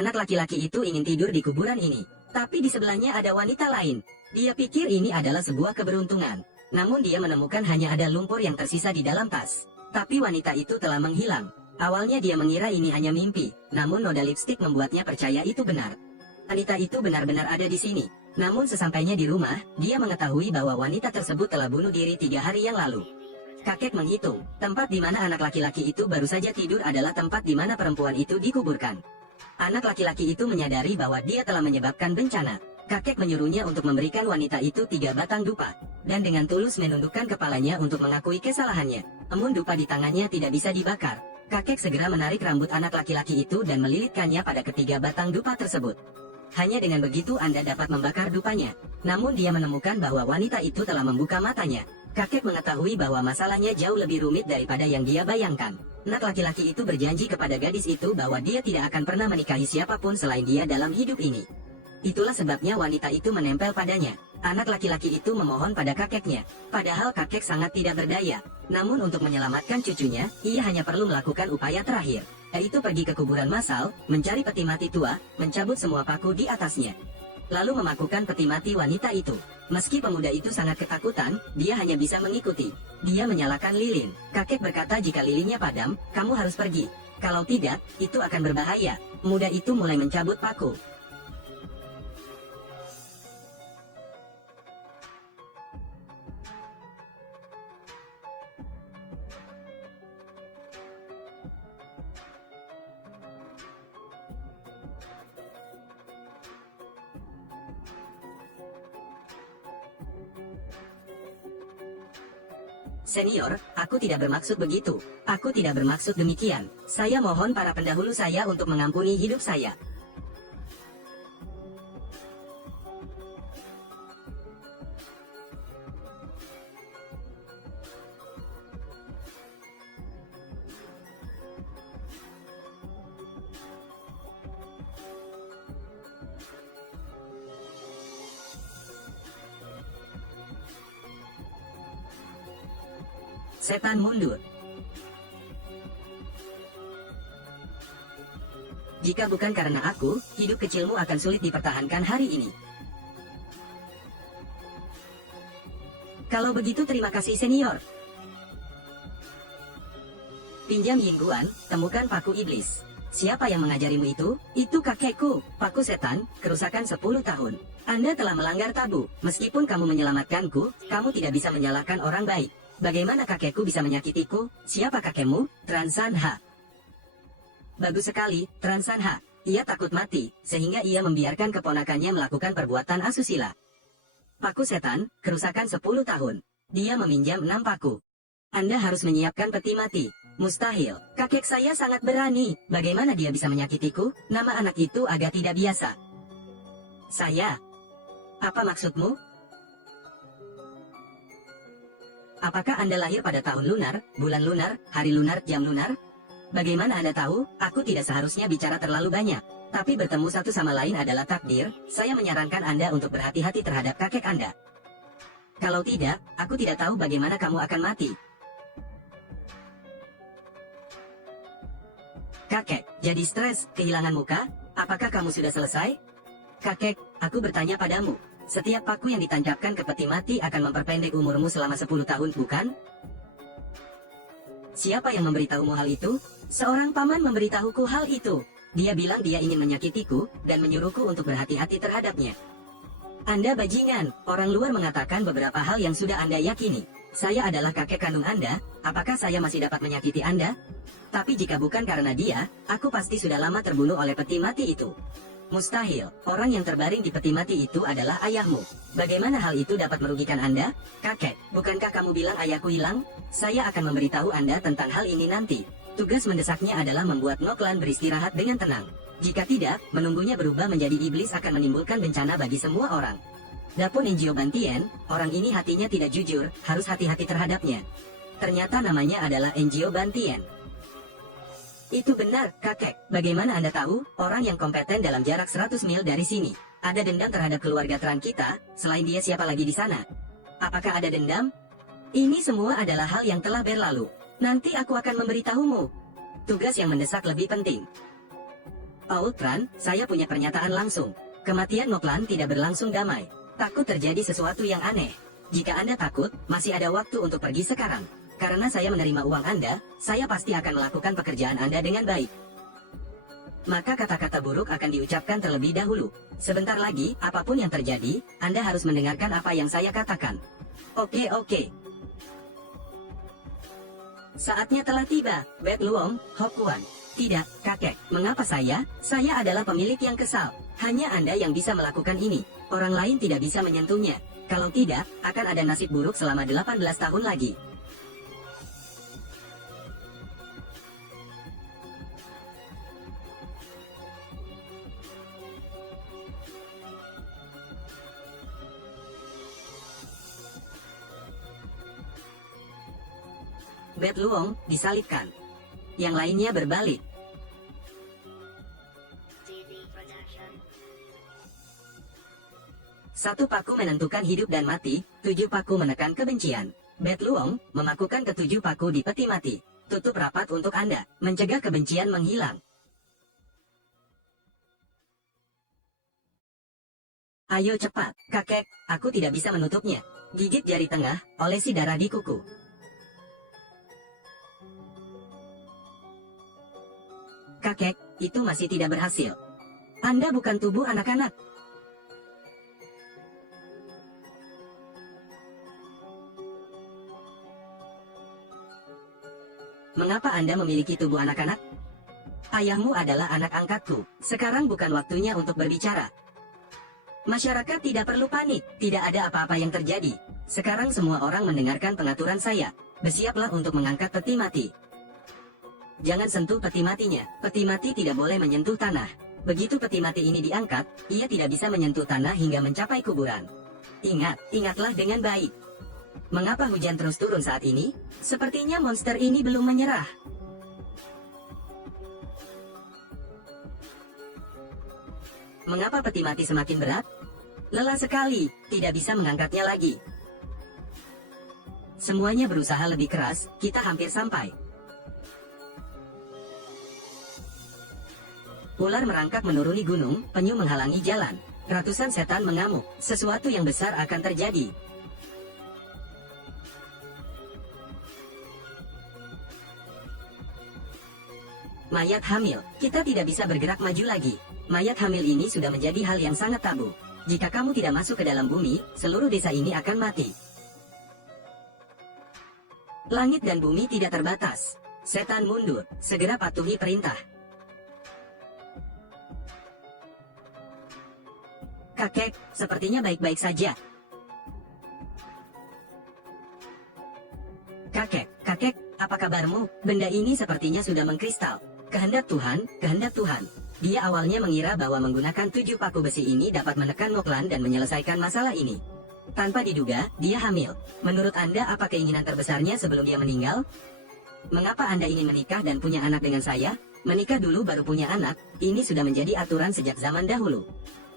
Anak laki-laki itu ingin tidur di kuburan ini. Tapi di sebelahnya ada wanita lain. Dia pikir ini adalah sebuah keberuntungan. Namun dia menemukan hanya ada lumpur yang tersisa di dalam tas. Tapi wanita itu telah menghilang. Awalnya dia mengira ini hanya mimpi. Namun noda lipstik membuatnya percaya itu benar. Wanita itu benar-benar ada di sini. Namun sesampainya di rumah, dia mengetahui bahwa wanita tersebut telah bunuh diri 3 hari yang lalu. Kakek menghitung, tempat di mana anak laki-laki itu baru saja tidur adalah tempat di mana perempuan itu dikuburkan. Anak laki-laki itu menyadari bahwa dia telah menyebabkan bencana. Kakek menyuruhnya untuk memberikan wanita itu 3 batang dupa. Dan dengan tulus menundukkan kepalanya untuk mengakui kesalahannya. Namun dupa di tangannya tidak bisa dibakar. Kakek segera menarik rambut anak laki-laki itu dan melilitkannya pada ketiga batang dupa tersebut. Hanya dengan begitu Anda dapat membakar dupanya. Namun dia menemukan bahwa wanita itu telah membuka matanya. Kakek mengetahui bahwa masalahnya jauh lebih rumit daripada yang dia bayangkan. Anak laki-laki itu berjanji kepada gadis itu bahwa dia tidak akan pernah menikahi siapapun selain dia dalam hidup ini. Itulah sebabnya wanita itu menempel padanya. Anak laki-laki itu memohon pada kakeknya. Padahal kakek sangat tidak berdaya. Namun untuk menyelamatkan cucunya, ia hanya perlu melakukan upaya terakhir. Yaitu pergi ke kuburan massal, mencari peti mati tua, mencabut semua paku di atasnya. Lalu memakukan peti mati wanita itu. Meski pemuda itu sangat ketakutan, dia hanya bisa mengikuti. Dia menyalakan lilin. Kakek berkata jika lilinnya padam, kamu harus pergi. Kalau tidak, itu akan berbahaya. Pemuda itu mulai mencabut paku. Senior, aku tidak bermaksud begitu. Aku tidak bermaksud demikian. Saya mohon para pendahulu saya untuk mengampuni hidup saya. Setan mundur. Jika bukan karena aku, hidup kecilmu akan sulit dipertahankan hari ini. Kalau begitu terima kasih senior. Pinjam Yingguan, temukan paku iblis. Siapa yang mengajarimu itu? Itu kakekku, paku setan, kerusakan 10 tahun. Anda telah melanggar tabu. Meskipun kamu menyelamatkanku, kamu tidak bisa menyalahkan orang baik. Bagaimana kakekku bisa menyakitiku? Siapa kakekmu? Transan Ha. Bagus sekali, Transan Ha. Ia takut mati, sehingga ia membiarkan keponakannya melakukan perbuatan asusila. Paku setan, kerusakan 10 tahun. Dia meminjam 6 paku. Anda harus menyiapkan peti mati. Mustahil. Kakek saya sangat berani. Bagaimana dia bisa menyakitiku? Nama anak itu agak tidak biasa. Saya. Apa maksudmu? Apakah Anda lahir pada tahun lunar, bulan lunar, hari lunar, jam lunar? Bagaimana Anda tahu? Aku tidak seharusnya bicara terlalu banyak. Tapi bertemu satu sama lain adalah takdir. Saya menyarankan Anda untuk berhati-hati terhadap kakek Anda. Kalau tidak, aku tidak tahu bagaimana kamu akan mati. Kakek, jadi stres, kehilangan muka? Apakah kamu sudah selesai? Kakek, aku bertanya padamu. Setiap paku yang ditancapkan ke peti mati akan memperpendek umurmu selama 10 tahun, bukan? Siapa yang memberitahumu hal itu? Seorang paman memberitahuku hal itu. Dia bilang dia ingin menyakitiku, dan menyuruhku untuk berhati-hati terhadapnya. Anda bajingan, orang luar mengatakan beberapa hal yang sudah Anda yakini. Saya adalah kakek kandung Anda, apakah saya masih dapat menyakiti Anda? Tapi jika bukan karena dia, aku pasti sudah lama terbunuh oleh peti mati itu. Mustahil, orang yang terbaring di peti mati itu adalah ayahmu. Bagaimana hal itu dapat merugikan Anda? Kakek, bukankah kamu bilang ayahku hilang? Saya akan memberitahu Anda tentang hal ini nanti. Tugas mendesaknya adalah membuat Noklan beristirahat dengan tenang. Jika tidak, menunggunya berubah menjadi iblis akan menimbulkan bencana bagi semua orang. Dapun Enjio Bantien, orang ini hatinya tidak jujur, harus hati-hati terhadapnya. Ternyata namanya adalah Enjio Bantien. Itu benar, kakek. Bagaimana Anda tahu? Orang yang kompeten dalam jarak 100 mil dari sini. Ada dendam terhadap keluarga Tran kita, selain dia siapa lagi di sana? Apakah ada dendam? Ini semua adalah hal yang telah berlalu. Nanti aku akan memberitahumu. Tugas yang mendesak lebih penting. Outran, saya punya pernyataan langsung. Kematian Ngoklan tidak berlangsung damai. Takut terjadi sesuatu yang aneh. Jika Anda takut, masih ada waktu untuk pergi sekarang. Karena saya menerima uang Anda, saya pasti akan melakukan pekerjaan Anda dengan baik. Maka kata-kata buruk akan diucapkan terlebih dahulu. Sebentar lagi, apapun yang terjadi, Anda harus mendengarkan apa yang saya katakan. Oke. Saatnya telah tiba, Bet Luong, Hokuan. Tidak, kakek, mengapa saya? Saya adalah pemilik yang kesal. Hanya Anda yang bisa melakukan ini. Orang lain tidak bisa menyentuhnya. Kalau tidak, akan ada nasib buruk selama 18 tahun lagi. Bet Luong disalibkan. Yang lainnya berbalik. Satu paku menentukan hidup dan mati, 7 paku menekan kebencian. Bet Luong memakukan ke-7 paku di peti mati. Tutup rapat untuk Anda, mencegah kebencian menghilang. Ayo cepat, kakek, aku tidak bisa menutupnya. Gigit jari tengah, olesi darah di kuku. Kakek, itu masih tidak berhasil. Anda bukan tubuh anak-anak. Mengapa Anda memiliki tubuh anak-anak? Ayahmu adalah anak angkatku. Sekarang bukan waktunya untuk berbicara. Masyarakat tidak perlu panik. Tidak ada apa-apa yang terjadi. Sekarang semua orang mendengarkan pengaturan saya. Bersiaplah untuk mengangkat peti mati. Jangan sentuh peti matinya. Peti mati tidak boleh menyentuh tanah. Begitu peti mati ini diangkat, ia tidak bisa menyentuh tanah hingga mencapai kuburan. Ingatlah dengan baik. Mengapa hujan terus turun saat ini? Sepertinya monster ini belum menyerah. Mengapa peti mati semakin berat? Lelah sekali, tidak bisa mengangkatnya lagi. Semuanya berusaha lebih keras, kita hampir sampai. Ular merangkak menuruni gunung, penyu menghalangi jalan. Ratusan setan mengamuk, sesuatu yang besar akan terjadi. Mayat hamil, kita tidak bisa bergerak maju lagi. Mayat hamil ini sudah menjadi hal yang sangat tabu. Jika kamu tidak masuk ke dalam bumi, seluruh desa ini akan mati. Langit dan bumi tidak terbatas. Setan mundur, segera patuhi perintah. Kakek, sepertinya baik-baik saja. Kakek, apa kabarmu? Benda ini sepertinya sudah mengkristal. Kehendak Tuhan. Dia awalnya mengira bahwa menggunakan 7 paku besi ini dapat menekan Ngoklan dan menyelesaikan masalah ini. Tanpa diduga, dia hamil. Menurut Anda apa keinginan terbesarnya sebelum dia meninggal? Mengapa Anda ingin menikah dan punya anak dengan saya? Menikah dulu baru punya anak, ini sudah menjadi aturan sejak zaman dahulu.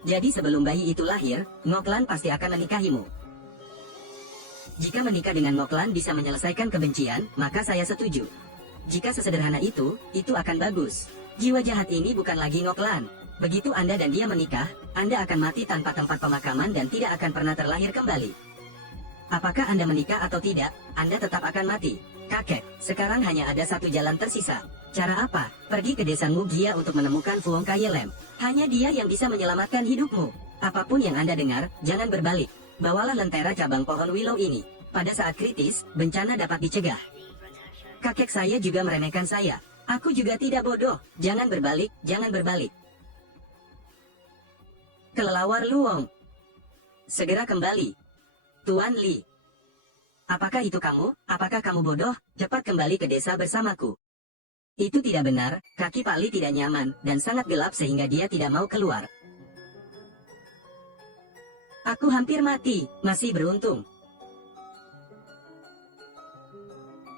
Jadi sebelum bayi itu lahir, Ngoklan pasti akan menikahimu. Jika menikah dengan Ngoklan bisa menyelesaikan kebencian, maka saya setuju. Jika sesederhana itu akan bagus. Jiwa jahat ini bukan lagi Ngoklan. Begitu Anda dan dia menikah, Anda akan mati tanpa tempat pemakaman dan tidak akan pernah terlahir kembali. Apakah Anda menikah atau tidak, Anda tetap akan mati. Kakek, sekarang hanya ada satu jalan tersisa. Cara apa? Pergi ke desa Ngugia untuk menemukan Fuong Kayelem. Hanya dia yang bisa menyelamatkan hidupmu. Apapun yang Anda dengar, jangan berbalik. Bawalah lentera cabang pohon willow ini. Pada saat kritis, bencana dapat dicegah. Kakek saya juga meremehkan saya. Aku juga tidak bodoh. Jangan berbalik. Kelelawar Luong. Segera kembali. Tuan Li. Apakah itu kamu? Apakah kamu bodoh? Cepat kembali ke desa bersamaku. Itu tidak benar, kaki Pak Li tidak nyaman, dan sangat gelap sehingga dia tidak mau keluar. Aku hampir mati, masih beruntung.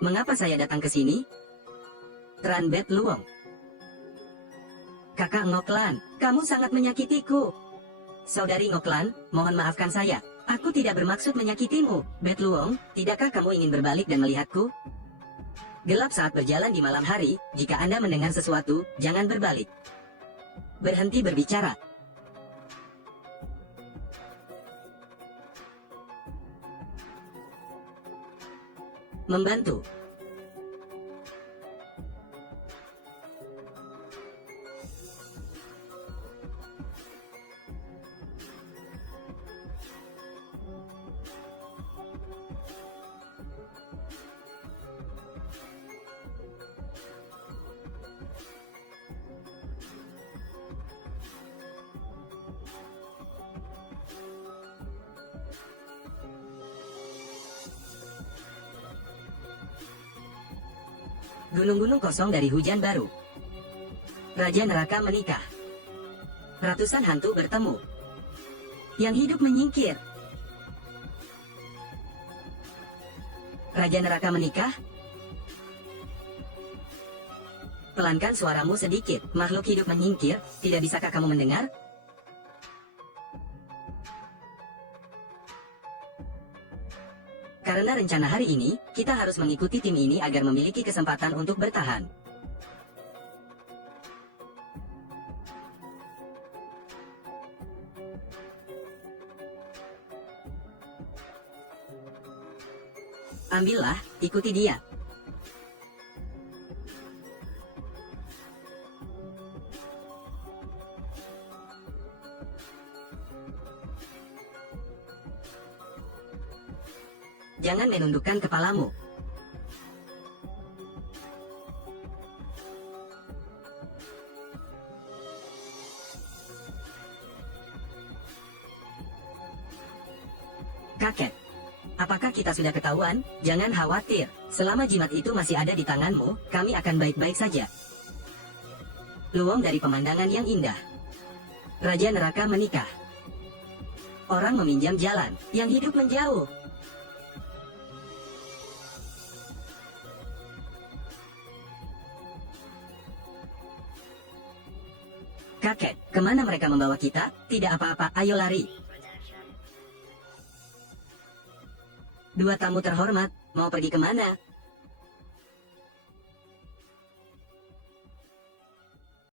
Mengapa saya datang ke sini? Tran Bet Luong. Kakak Ngoklan, kamu sangat menyakitiku. Saudari Ngoklan, mohon maafkan saya. Aku tidak bermaksud menyakitimu. Bet Luong, tidakkah kamu ingin berbalik dan melihatku? Gelap saat berjalan di malam hari, jika Anda mendengar sesuatu, jangan berbalik. Berhenti berbicara. Membantu. Gunung-gunung kosong dari hujan baru. Raja neraka menikah. Ratusan hantu bertemu. Yang hidup menyingkir. Raja neraka menikah. Pelankan suaramu sedikit, makhluk hidup menyingkir, tidak bisakah kamu mendengar? Karena rencana hari ini, kita harus mengikuti tim ini agar memiliki kesempatan untuk bertahan. Ambillah, ikuti dia. Jangan menundukkan kepalamu. Kakek. Apakah kita sudah ketahuan? Jangan khawatir. Selama jimat itu masih ada di tanganmu, kami akan baik-baik saja. Luang dari pemandangan yang indah. Raja neraka menikah. Orang meminjam jalan, yang hidup menjauh. Kakek, kemana mereka membawa kita? Tidak apa-apa, ayo lari. Dua tamu terhormat, mau pergi kemana?